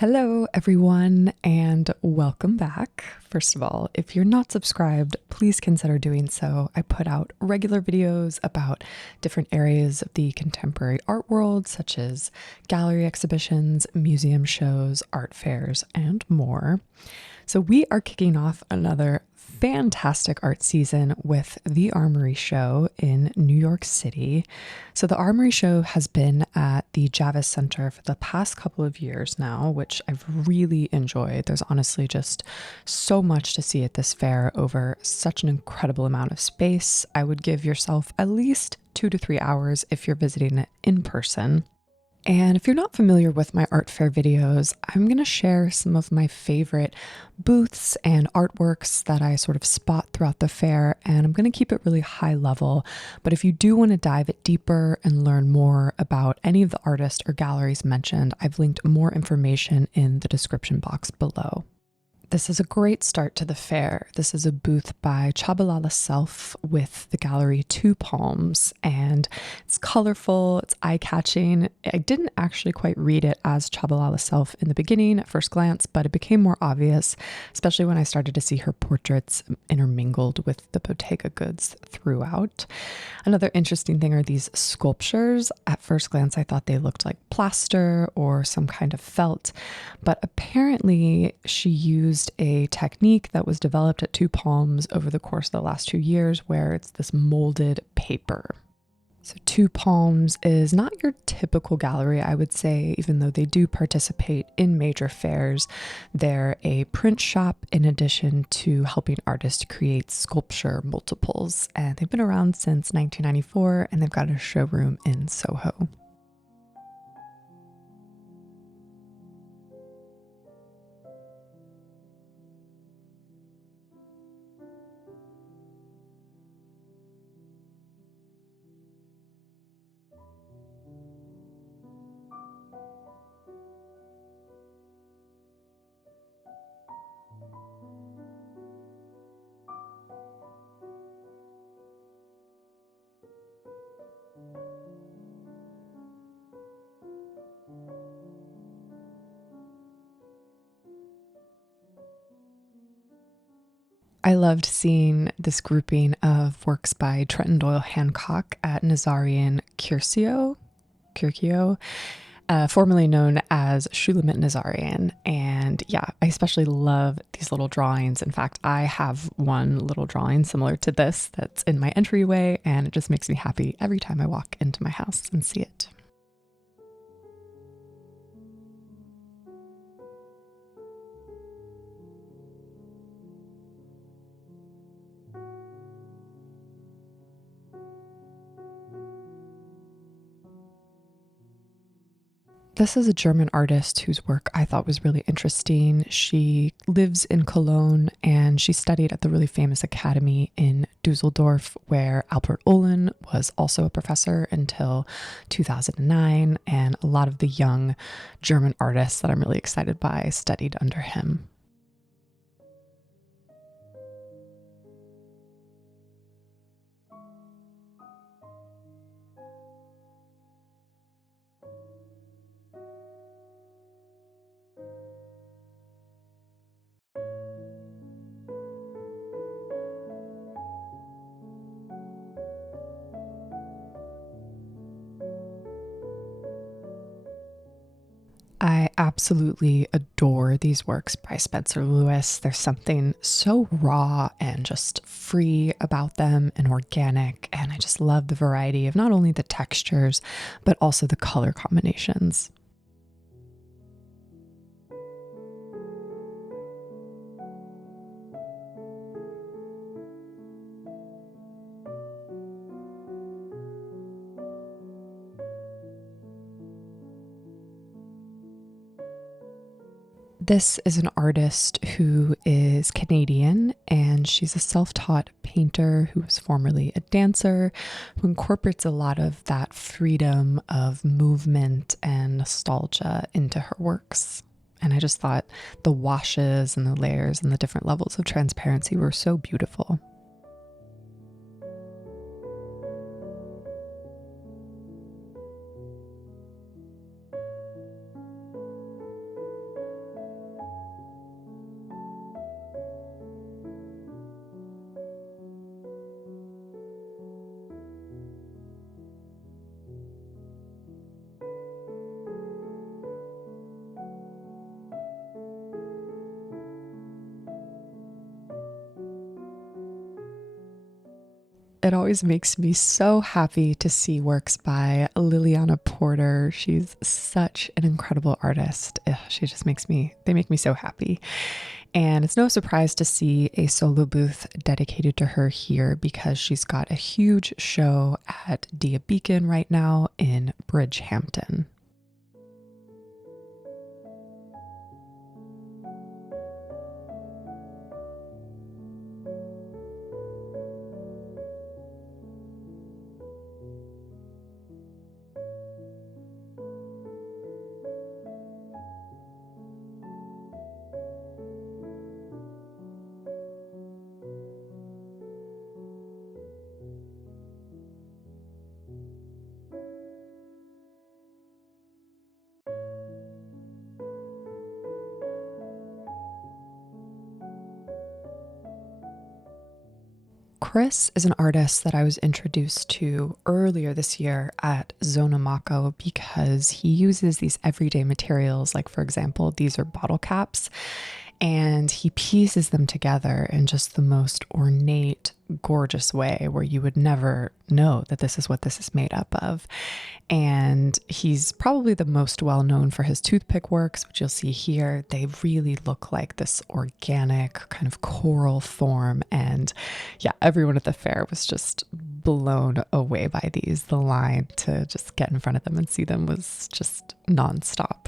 Hello, everyone, and welcome back. First of all, if you're not subscribed, please consider doing so. I put out regular videos about different areas of the contemporary art world, such as gallery exhibitions, museum shows, art fairs, and more. So, we are kicking off another fantastic art season with the Armory Show in New York City. So, the Armory Show has been at the Javits Center for the past couple of years now, which I've really enjoyed. There's honestly just so much to see at this fair over such an incredible amount of space. I would give yourself at least 2 to 3 hours if you're visiting it in person. And if you're not familiar with my art fair videos, I'm going to share some of my favorite booths and artworks that I sort of spot throughout the fair, and I'm going to keep it really high level. But if you do want to dive it deeper and learn more about any of the artists or galleries mentioned, I've linked more information in the description box below. This is a great start to the fair. This is a booth by Chabalala Self with the gallery Two Palms, and it's colorful, it's eye-catching. I didn't actually quite read it as Chabalala Self in the beginning at first glance, but it became more obvious, especially when I started to see her portraits intermingled with the Bottega goods throughout. Another interesting thing are these sculptures. At first glance, I thought they looked like plaster or some kind of felt, but apparently she used a technique that was developed at Two Palms over the course of the last 2 years where it's this molded paper. So Two Palms is not your typical gallery, I would say, even though they do participate in major fairs. They're a print shop in addition to helping artists create sculpture multiples. And they've been around since 1994 and they've got a showroom in Soho. I loved seeing this grouping of works by Trenton Doyle Hancock at Nazarian Curcio, formerly known as Shulamit Nazarian. And yeah, I especially love these little drawings. In fact, I have one little drawing similar to this that's in my entryway, and it just makes me happy every time I walk into my house and see it. This is a German artist whose work I thought was really interesting. She lives in Cologne and she studied at the really famous academy in Dusseldorf, where Albert Oehlen was also a professor until 2009. And a lot of the young German artists that I'm really excited by studied under him. I absolutely adore these works by Spencer Lewis. There's something so raw and just free about them and organic. And I just love the variety of not only the textures, but also the color combinations. This is an artist who is Canadian, and she's a self taught painter who was formerly a dancer, who incorporates a lot of that freedom of movement and nostalgia into her works. And I just thought the washes and the layers and the different levels of transparency were so beautiful. it always makes me so happy to see works by Liliana Porter. She's such an incredible artist. Ugh, they make me so happy. And it's no surprise to see a solo booth dedicated to her here because she's got a huge show at Beacon right now in Bridgehampton. Chris is an artist that I was introduced to earlier this year at Zonamako because he uses these everyday materials. Like, for example, these are bottle caps, and he pieces them together in just the most ornate, gorgeous way where you would never know that this is what this is made up of. And he's probably the most well known for his toothpick works, which you'll see here. They really look like this organic kind of coral form. And yeah, everyone at the fair was just blown away by these. The line to just get in front of them and see them was just nonstop.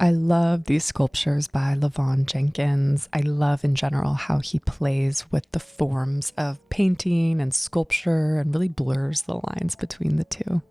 I love these sculptures by Levon Jenkins. I love in general how he plays with the forms of painting and sculpture and really blurs the lines between the two.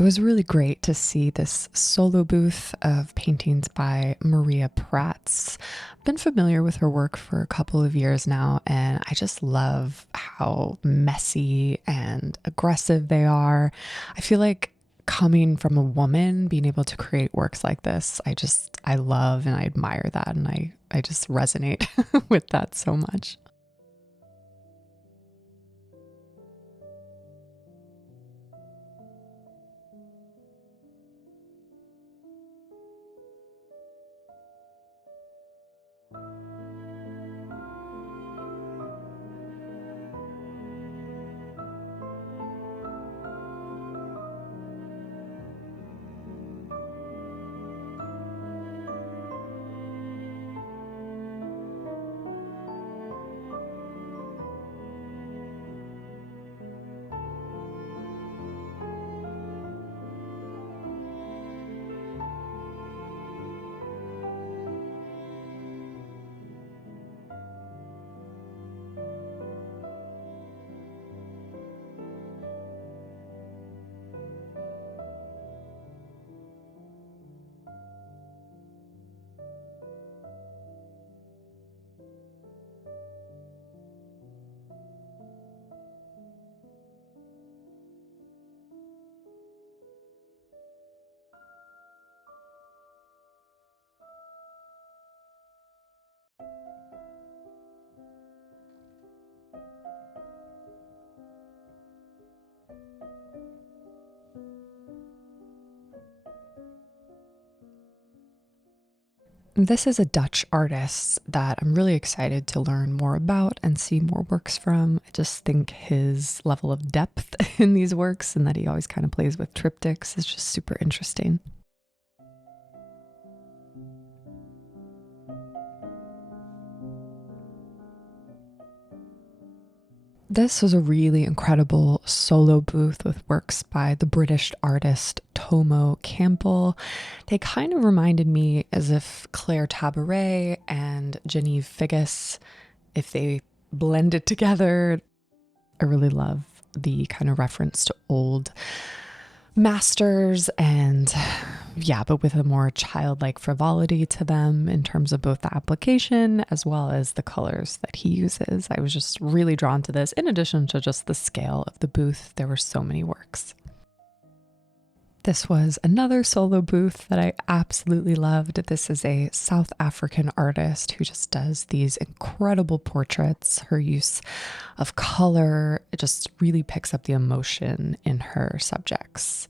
It was really great to see this solo booth of paintings by Maria Prats. I've been familiar with her work for a couple of years now, and I just love how messy and aggressive they are. I feel like coming from a woman, being able to create works like this, I love and I admire that, and I just resonate with that so much. This is a Dutch artist that I'm really excited to learn more about and see more works from. I just think his level of depth in these works and that he always kind of plays with triptychs is just super interesting. This was a really incredible solo booth with works by the British artist Tomo Campbell. They kind of reminded me as if Claire Tabaret and Genevieve Figgis, if they blended together. I really love the kind of reference to old masters and yeah, but with a more childlike frivolity to them in terms of both the application as well as the colors that he uses. I was just really drawn to this. In addition to just the scale of the booth, there were so many works. This was another solo booth that I absolutely loved. This is a South African artist who just does these incredible portraits. Her use of color, it just really picks up the emotion in her subjects.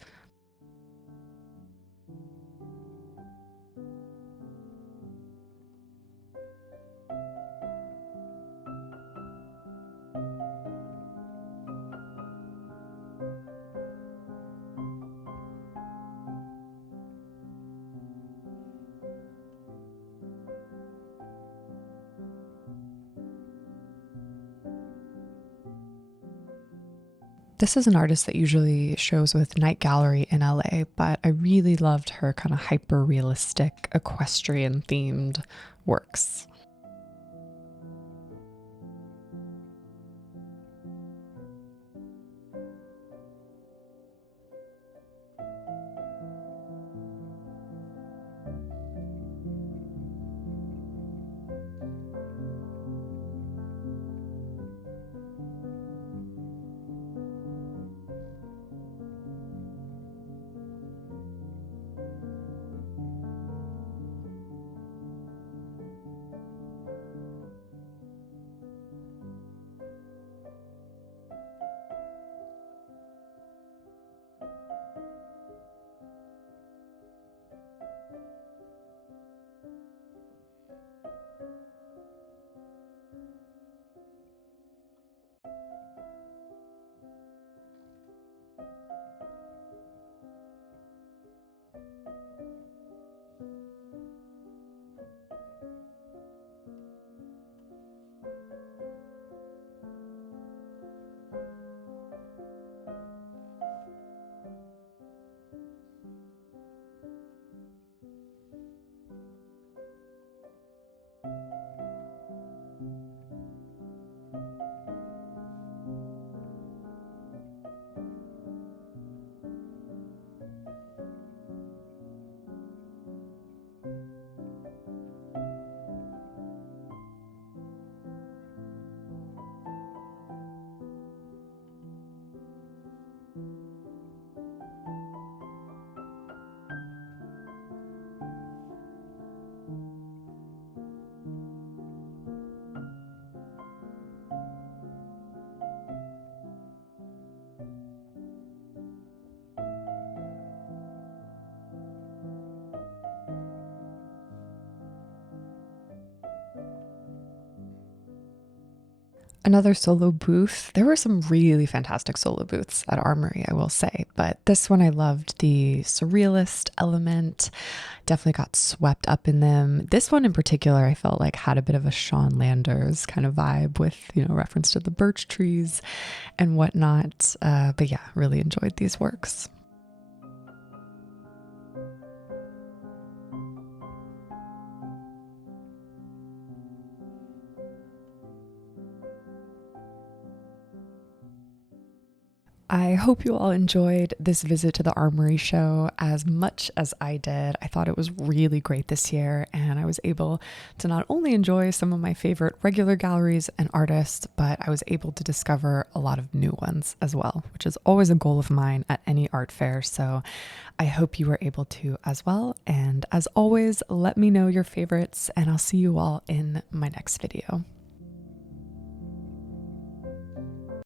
This is an artist that usually shows with Night Gallery in LA, but I really loved her kind of hyper realistic equestrian themed works. Another solo booth. There were some really fantastic solo booths at Armory, I will say, but this one I loved the surrealist element. Definitely got swept up in them. This one in particular, I felt like had a bit of a Sean Landers kind of vibe with, reference to the birch trees and whatnot. But yeah, really enjoyed these works. I hope you all enjoyed this visit to the Armory Show as much as I did. I thought it was really great this year, and I was able to not only enjoy some of my favorite regular galleries and artists, but I was able to discover a lot of new ones as well, which is always a goal of mine at any art fair. So I hope you were able to as well. And as always, let me know your favorites, and I'll see you all in my next video.